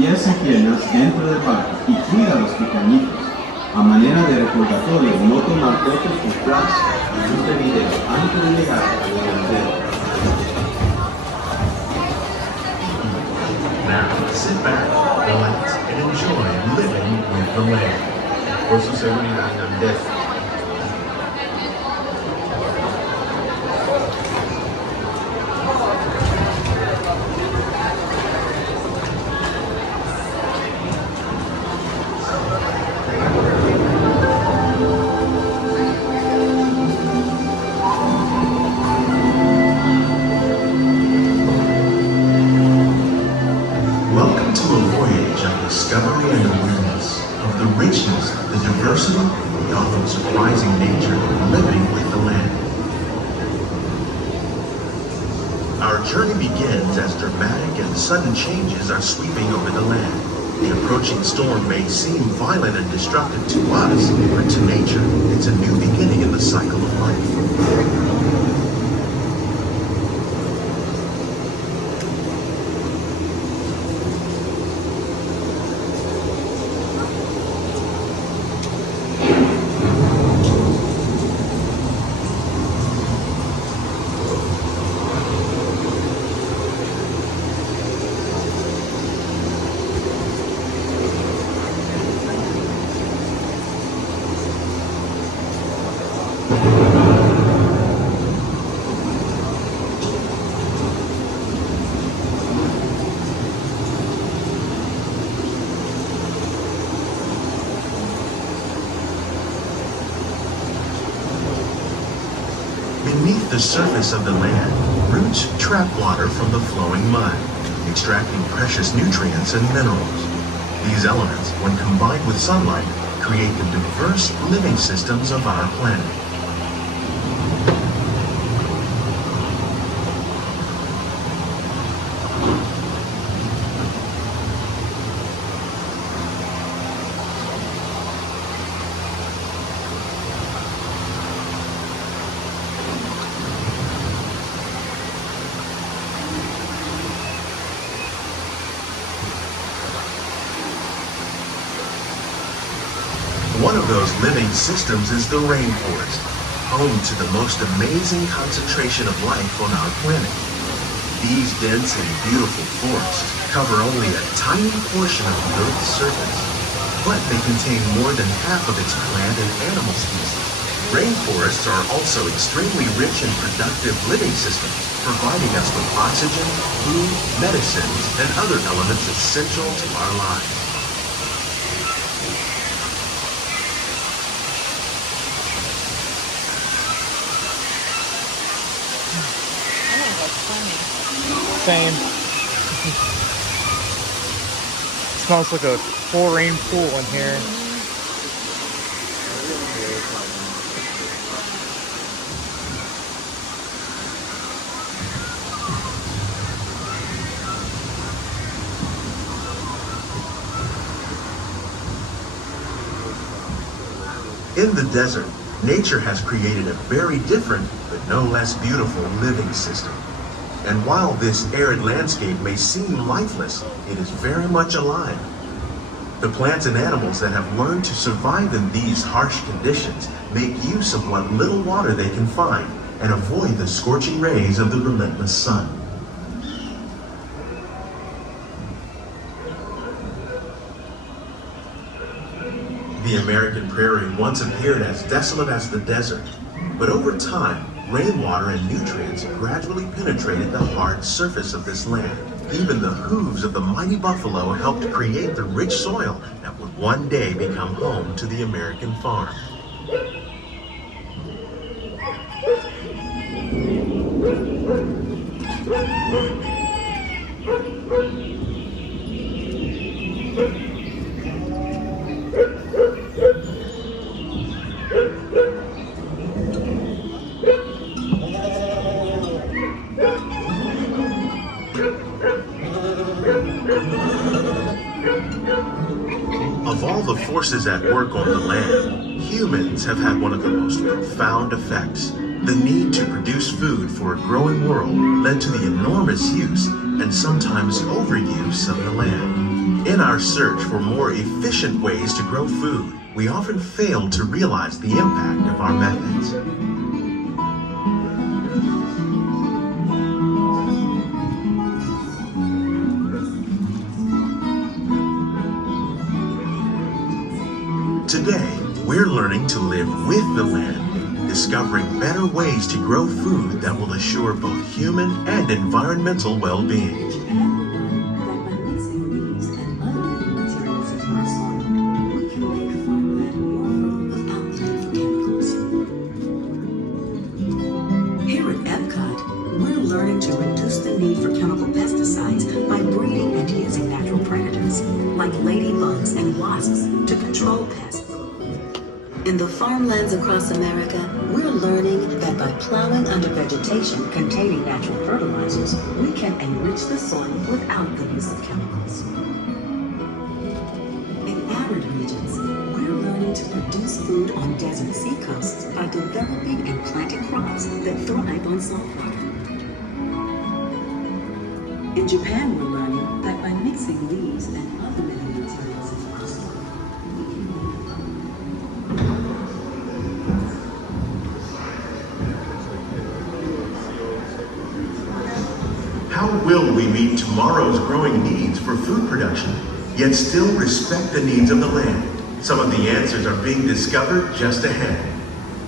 pies y piernas dentro del barco y cuida a los pequeñitos. A manera de recordatorio, no tomar fotos con flash y luz de video antes de llegar al delantero. Now, sit back, relax, and enjoy living with the land. Por su seguridad, Andrés. Welcome to a voyage of discovery and awareness of the richness, the diversity, the often surprising nature of living with the land. Our journey begins as dramatic and sudden changes are sweeping over the land. The approaching storm may seem violent and destructive to us, but to nature, it's a new beginning in the cycle of life. Beneath the surface of the land, roots trap water from the flowing mud, extracting precious nutrients and minerals. These elements, when combined with sunlight, create the diverse living systems of our planet. One of those living systems is the rainforest, home to the most amazing concentration of life on our planet. These dense and beautiful forests cover only a tiny portion of the Earth's surface, but they contain more than half of its plant and animal species. Rainforests are also extremely rich and productive living systems, providing us with oxygen, food, medicines, and other elements essential to our lives. Same. Smells like a full rain pool in here. In the desert, nature has created a very different, but no less beautiful living system. And while this arid landscape may seem lifeless, it is very much alive. The plants and animals that have learned to survive in these harsh conditions make use of what little water they can find and avoid the scorching rays of the relentless sun. The American prairie once appeared as desolate as the desert, but over time, rainwater and nutrients gradually penetrated the hard surface of this land. Even the hooves of the mighty buffalo helped create the rich soil that would one day become home to the American farm. Of all the forces at work on the land, humans have had one of the most profound effects. The need to produce food for a growing world led to the enormous use and sometimes overuse of the land. In our search for more efficient ways to grow food, we often fail to realize the impact of our methods. Today, we're learning to live with the land, discovering better ways to grow food that will assure both human and environmental well-being. Here at Epcot, we're learning to reduce the need for chemical pesticides by breeding and using natural predators, like ladybugs and wasps, to control pests. In the farmlands across America, we're learning that by plowing under vegetation containing natural fertilizers, we can enrich the soil without the use of chemicals. In arid regions, we're learning to produce food on desert seacoasts by developing and planting crops that thrive on salt water. In Japan, we're learning that by mixing leaves and other living materials into our soil, we can How will we meet tomorrow's growing needs for food production, yet still respect the needs of the land? Some of the answers are being discovered just ahead.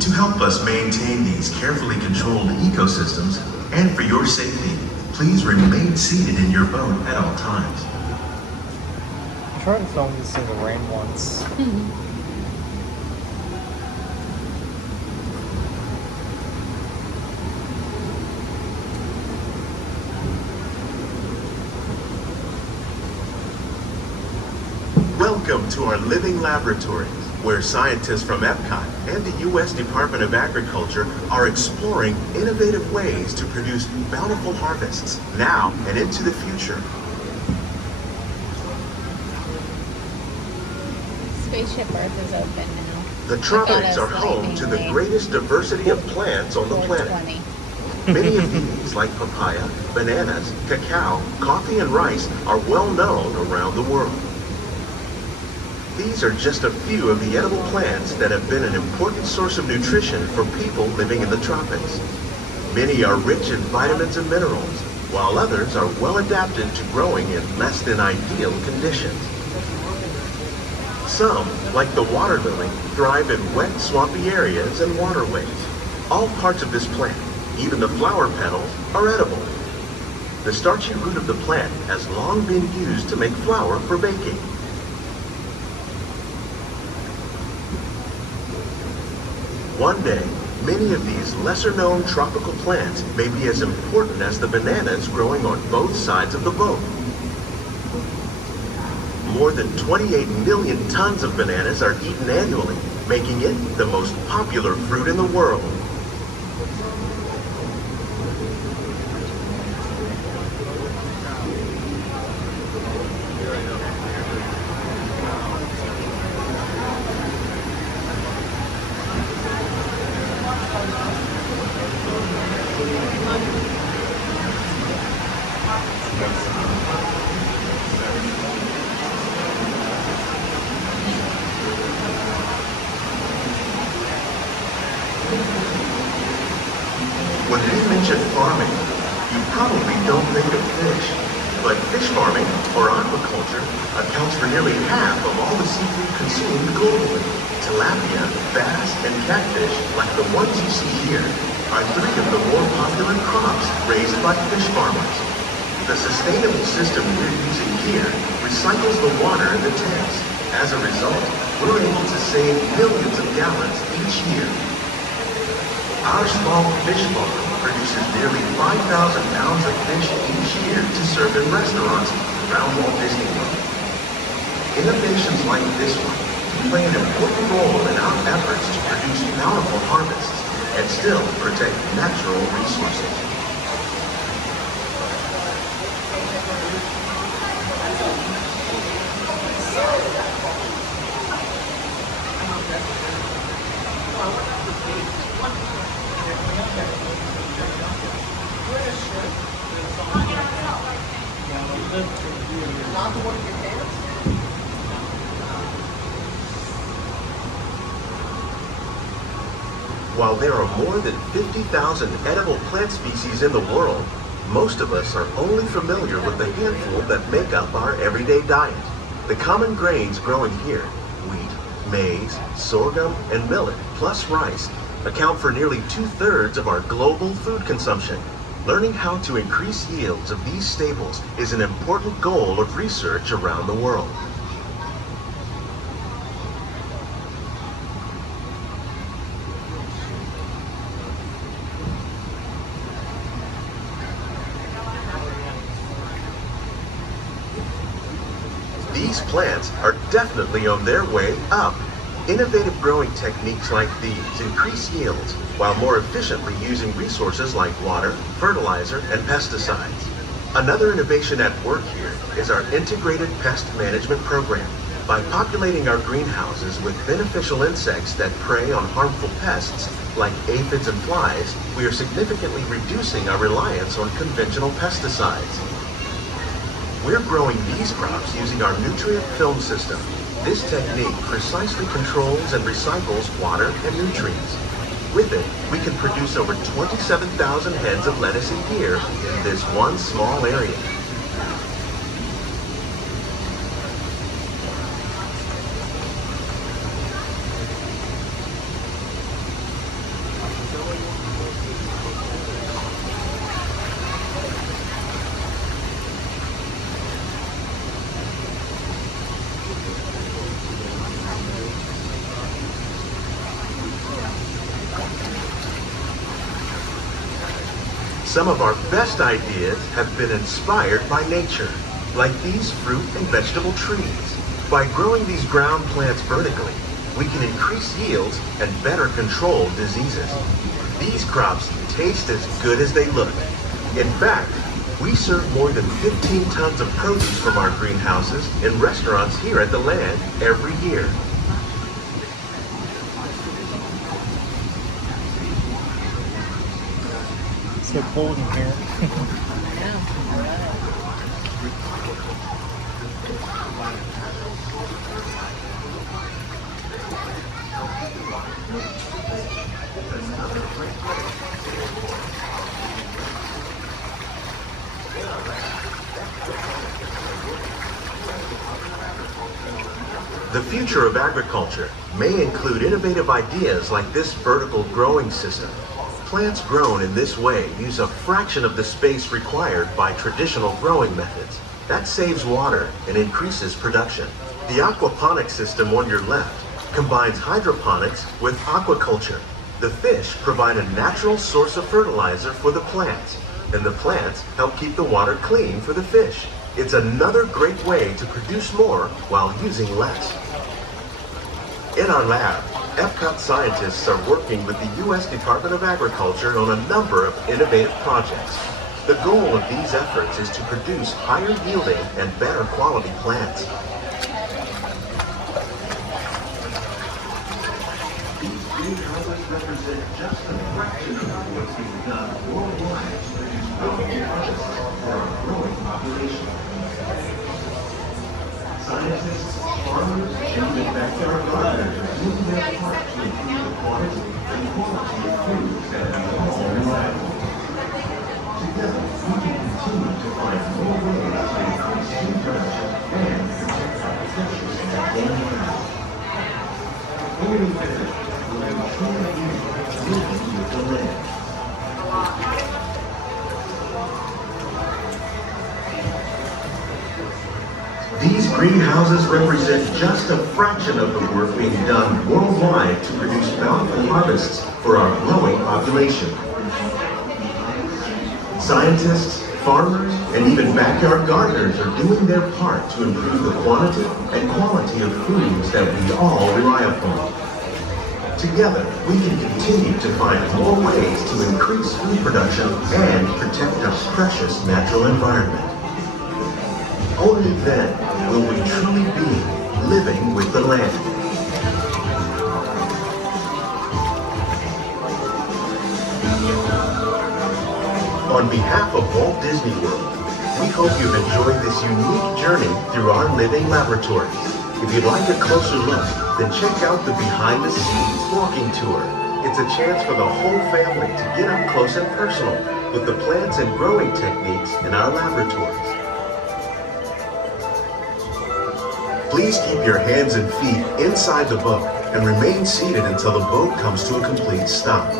To help us maintain these carefully controlled ecosystems, and for your safety, please remain seated in your boat at all times. I tried to film this in the rain once. Welcome to our living laboratories, where scientists from Epcot and the U.S. Department of Agriculture are exploring innovative ways to produce bountiful harvests now and into the future. Spaceship Earth is open now. The tropics I are got us home lightning to the lane. greatest diversity of plants on the planet. 420. Many of these, like papaya, bananas, cacao, coffee, and rice, are well known around the world. These are just a few of the edible plants that have been an important source of nutrition for people living in the tropics. Many are rich in vitamins and minerals, while others are well adapted to growing in less than ideal conditions. Some, like the water lily, thrive in wet, swampy areas and waterways. All parts of this plant, even the flower petals, are edible. The starchy root of the plant has long been used to make flour for baking. One day, many of these lesser-known tropical plants may be as important as the bananas growing on both sides of the boat. More than 28 million tons of bananas are eaten annually, making it the most popular fruit in the world. When we mention farming, you probably don't think of fish. But fish farming, or aquaculture, accounts for nearly half of all the seafood consumed globally. Tilapia, bass, and catfish, like the ones you see here, are three of the more popular crops raised by fish farmers. The sustainable system we're using here recycles the water in the tanks. As a result, we're able to save millions of gallons each year. Our small fish farm produces nearly 5,000 pounds of fish each year to serve in restaurants around Walt Disney World. Innovations like this one play an important role in our efforts to produce bountiful harvests and still protect natural resources. Not the one in your hand? While there are more than 50,000 edible plant species in the world, most of us are only familiar with the handful that make up our everyday diet. The common grains growing here, wheat, maize, sorghum, and millet, plus rice, account for nearly 2/3 of our global food consumption. Learning how to increase yields of these staples is an important goal of research around the world. These plants are definitely on their way up. Innovative growing techniques like these increase yields while more efficiently using resources like water, fertilizer, and pesticides. Another innovation at work here is our integrated pest management program. By populating our greenhouses with beneficial insects that prey on harmful pests like aphids and flies, we are significantly reducing our reliance on conventional pesticides. We're growing these crops using our nutrient film system. This technique precisely controls and recycles water and nutrients. With it, we can produce over 27,000 heads of lettuce a year in this one small area. Some of our best ideas have been inspired by nature, like these fruit and vegetable trees. By growing these ground plants vertically, we can increase yields and better control diseases. These crops taste as good as they look. In fact, we serve more than 15 tons of produce from our greenhouses in restaurants here at the land every year. So cold in here. The future of agriculture may include innovative ideas like this vertical growing system. Plants grown in this way use a fraction of the space required by traditional growing methods. That saves water and increases production. The aquaponics system on your left combines hydroponics with aquaculture. The fish provide a natural source of fertilizer for the plants, and the plants help keep the water clean for the fish. It's another great way to produce more while using less. In our lab, Epcot scientists are working with the U.S. Department of Agriculture on a number of innovative projects. The goal of these efforts is to produce higher yielding and better quality plants. These greenhouses represent just a fraction of what's being done worldwide to produce bountiful harvests for our growing population. Scientists, farmers, and even backyard gardeners are doing their part to improve the quantity and quality of foods that we all rely on. Together, we can continue to find more ways to increase food production and protect our precious natural environment. Only then will we truly be living with the land. These greenhouses represent just a fraction of the work being done worldwide to produce bountiful harvests for our growing population. Scientists, farmers, and even backyard gardeners are doing their part to improve the quantity and quality of foods that we all rely upon. Together, we can continue to find more ways to increase food production and protect our precious natural environment. Only then will we truly be living with the land. On behalf of Walt Disney World, we hope you've enjoyed this unique journey through our living laboratories. If you'd like a closer look, then check out the behind-the-scenes walking tour It's a chance for the whole family to get up close and personal with the plants and growing techniques in our laboratories. Please keep your hands and feet inside the boat and remain seated until the boat comes to a complete stop.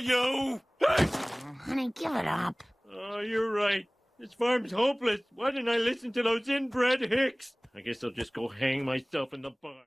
You! Honey, give it up. Oh, you're right. This farm's hopeless. Why didn't I listen to those inbred hicks? I guess I'll just go hang myself in the barn.